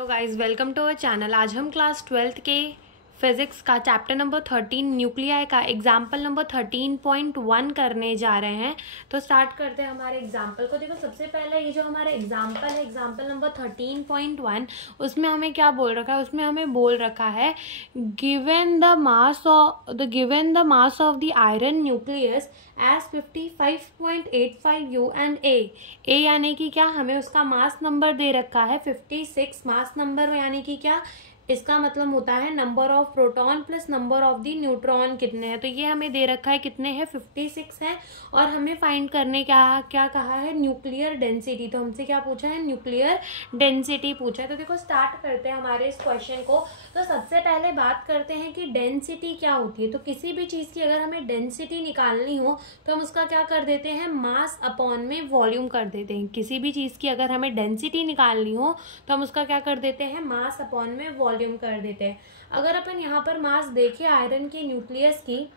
Hello guys, welcome to our channel. आज हम class 12th के फिजिक्स का चैप्टर नंबर 13 न्यूक्लियाई का एग्जाम्पल नंबर 13.1 करने जा रहे हैं। तो स्टार्ट करते हैं हमारे एग्जाम्पल को। देखो, सबसे पहले ये जो हमारा एग्जाम्पल है, एग्जाम्पल नंबर 13.1, उसमें हमें क्या बोल रखा है? उसमें हमें बोल रखा है given the mass of the iron nucleus as 55.85 U and a यानी कि क्या, हमें उसका मास नंबर दे रखा है 56। मास नंबर यानी कि क्या, इसका मतलब होता है number of proton plus number of the neutron कितने हैं। तो ये हमें दे रखा है कितने हैं, 56 है। और हमें फाइंड करने क्या कहा है, न्यूक्लियर डेंसिटी। तो हमसे क्या पूछा है, न्यूक्लियर डेंसिटी पूछा है। तो देखो, स्टार्ट करते हैं हमारे इस क्वेश्चन को। तो सबसे पहले बात करते हैं कि डेंसिटी क्या होती है। तो किसी भी चीज की अगर हमें डेंसिटी निकालनी हो तो हम उसका क्या कर देते हैं, मास अपॉन में वॉल्यूम कर देते हैं। किसी भी चीज की अगर हमें डेंसिटी निकालनी हो तो हम उसका क्या कर देते हैं, मास अपॉन में वॉल्यूम कर देते हैं। अगर अपन यहाँ पर मास देखें आयरन के न्यूक्लियस की,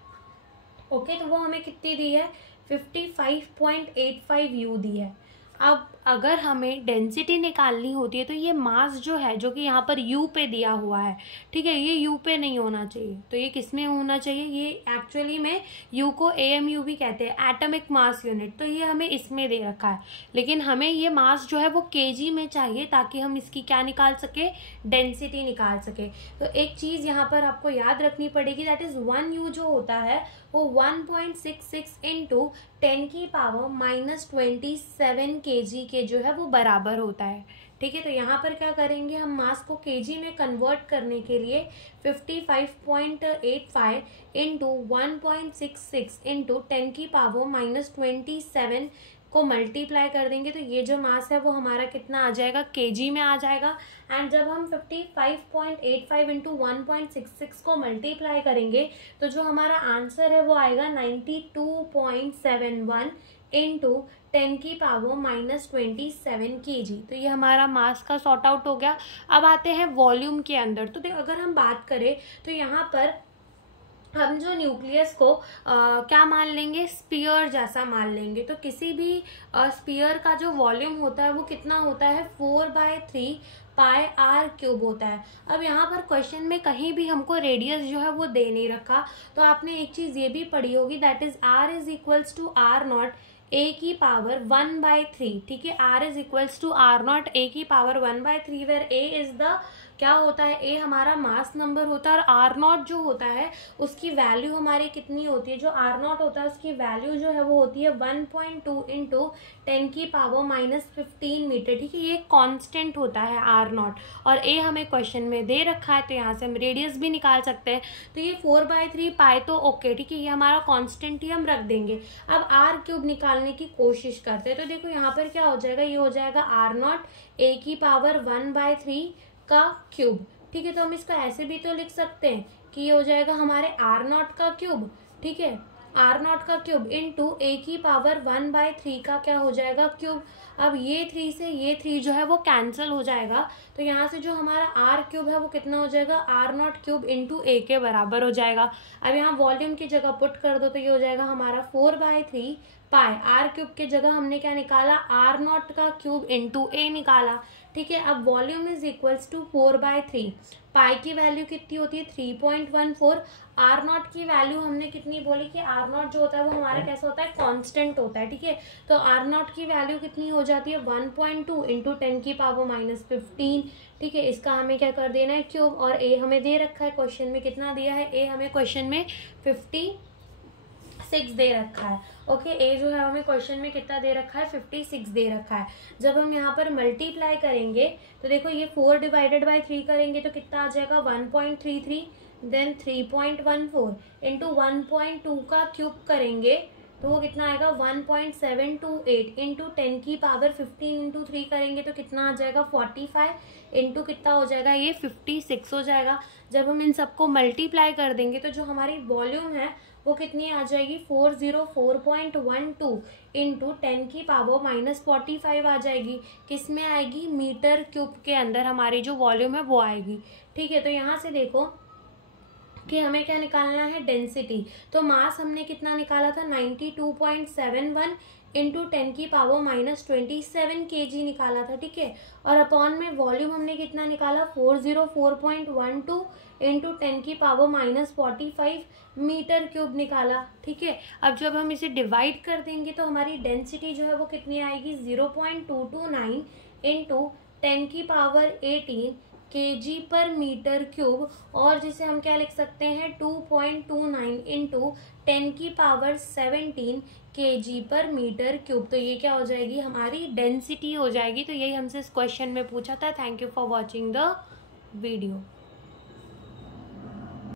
ओके, तो वो हमें कितनी दी है, 55.85 U दी है। अब अगर हमें डेंसिटी निकालनी होती है तो ये मास जो है, जो कि यहाँ पर U पे दिया हुआ है, ठीक है, ये U पे नहीं होना चाहिए। तो ये किस में होना चाहिए, ये एक्चुअली में U को AMU भी कहते हैं, एटॉमिक मास यूनिट। तो ये हमें इसमें दे रखा है, लेकिन हमें ये मास जो है वो kg में चाहिए, ताकि हम इसकी क्या निकाल सके, डेंसिटी निकाल सके। तो एक चीज यहाँ पर आपको याद रखनी पड़ेगी, दैट इज 1 U जो होता है वो 1.66 इंटू 10 की पावर -27 kg के जो है वो बराबर होता है। ठीक है, तो यहाँ पर क्या करेंगे, हम मास को kg में कन्वर्ट करने के लिए 55.85 इंटू 1.66 इंटू 10 की पावर -27 को मल्टीप्लाई कर देंगे। तो ये जो मास है वो हमारा कितना आ जाएगा, kg में आ जाएगा। एंड जब हम 55.85 इंटू 1.66 को मल्टीप्लाई करेंगे तो जो हमारा आंसर है वो आएगा 92.71 इंटू 10 की पावर -27 kg। तो ये हमारा मास का सॉर्ट आउट हो गया। अब आते हैं वॉल्यूम के अंदर। तो अगर हम बात करें तो यहाँ पर हम जो न्यूक्लियस को क्या मान लेंगे, स्पीयर जैसा मान लेंगे। तो किसी भी स्पीयर का जो वॉल्यूम होता है वो कितना होता है, 4/3 पाई आर क्यूब होता है। अब यहाँ पर क्वेश्चन में कहीं भी हमको रेडियस जो है वो दे नहीं रखा। तो आपने एक चीज ये भी पढ़ी होगी, that is R is equals to R0 a की पावर 1/3। ठीक है, R is equals to R0 a की power 1/3, where a is the क्या होता है, a हमारा मास नंबर होता है, और R0 जो होता है उसकी वैल्यू हमारी कितनी होती है, जो R0 होता है उसकी वैल्यू जो है वो होती है 1.2 इंटू 10 की पावर -15 मीटर। ठीक है, ये कांस्टेंट होता है R0, और a हमें क्वेश्चन में दे रखा है, तो यहाँ से हम रेडियस भी निकाल सकते हैं। तो ये 4/3 पाई तो ओके, ठीक है, ये हमारा कांस्टेंट ही हम रख देंगे। अब R क्यूब निकालने की कोशिश करते हैं। तो देखो यहाँ पर क्या हो जाएगा, ये हो जाएगा R0 a की पावर 1/3 का क्यूब। ठीक है, तो हम इसको ऐसे भी तो लिख सकते हैं कि ये हो जाएगा हमारे R0 का क्यूब। ठीक है, R0 का क्यूब इंटू a की पावर 1/3 का क्या हो जाएगा, क्यूब। अब ये 3 से ये 3 जो है वो कैंसिल हो जाएगा। तो यहाँ से जो हमारा R क्यूब है वो कितना हो जाएगा, R0 क्यूब इंटू a के बराबर हो जाएगा। अब यहाँ वॉल्यूम की जगह पुट कर दो तो ये हो जाएगा हमारा 4/3 पाई। R क्यूब की जगह हमने क्या निकाला, R0 का क्यूब इंटू a निकाला। ठीक है, अब वॉल्यूम इज इक्वल्स टू 4/3। पाई की वैल्यू कितनी होती है, 3.14। R0 की वैल्यू हमने कितनी बोली कि R0 जो होता है वो हमारा कैसा होता है, कांस्टेंट होता है। ठीक है, तो R0 की वैल्यू कितनी हो जाती है, 1.2 इंटू 10 की पावर -15। ठीक है, इसका हमें क्या कर देना है, क्यूब। और a हमें दे रखा है क्वेश्चन में, कितना दिया है, a हमें क्वेश्चन में 56 दे रखा है। ओके, ए जो है हमें क्वेश्चन में कितना दे रखा है, 56 दे रखा है। जब हम यहाँ पर मल्टीप्लाई करेंगे तो देखो ये 4/3 करेंगे तो कितना आ जाएगा, 1.33, देन 3.14 इंटू 1.2 का क्यूब करेंगे तो वो कितना आएगा, 1.728 इंटू 10 की पावर 15 इंटू 3 करेंगे तो कितना आ जाएगा, 45 इंटू कितना हो जाएगा, ये 56 हो जाएगा। जब हम इन सबको मल्टीप्लाई कर देंगे तो जो हमारी वॉल्यूम है वो कितनी आ जाएगी, 404.12 इंटू 10 की पावर -45 आ जाएगी। किस में आएगी, मीटर क्यूब के अंदर हमारी जो वॉल्यूम है वो आएगी। ठीक है, तो यहाँ से देखो कि हमें क्या निकालना है, डेंसिटी। तो मास हमने कितना निकाला था, 92.71 इंटू 10⁻⁻27 kg निकाला था, ठीक है। और अपॉन में वॉल्यूम हमने कितना निकाला, 404.12 इंटू 10⁻⁻45 मीटर क्यूब निकाला, ठीक है। अब जब हम इसे डिवाइड कर देंगे तो हमारी डेंसिटी जो है वो कितनी आएगी, 0.229 इंटू 10⁻18 kg पर मीटर क्यूब, और जिसे हम क्या लिख सकते हैं, 2.29 इंटू 10⁻17 kg पर मीटर क्यूब। तो ये क्या हो जाएगी, हमारी डेंसिटी हो जाएगी। तो यही हमसे इस क्वेश्चन में पूछा था। Thank you for watching the video.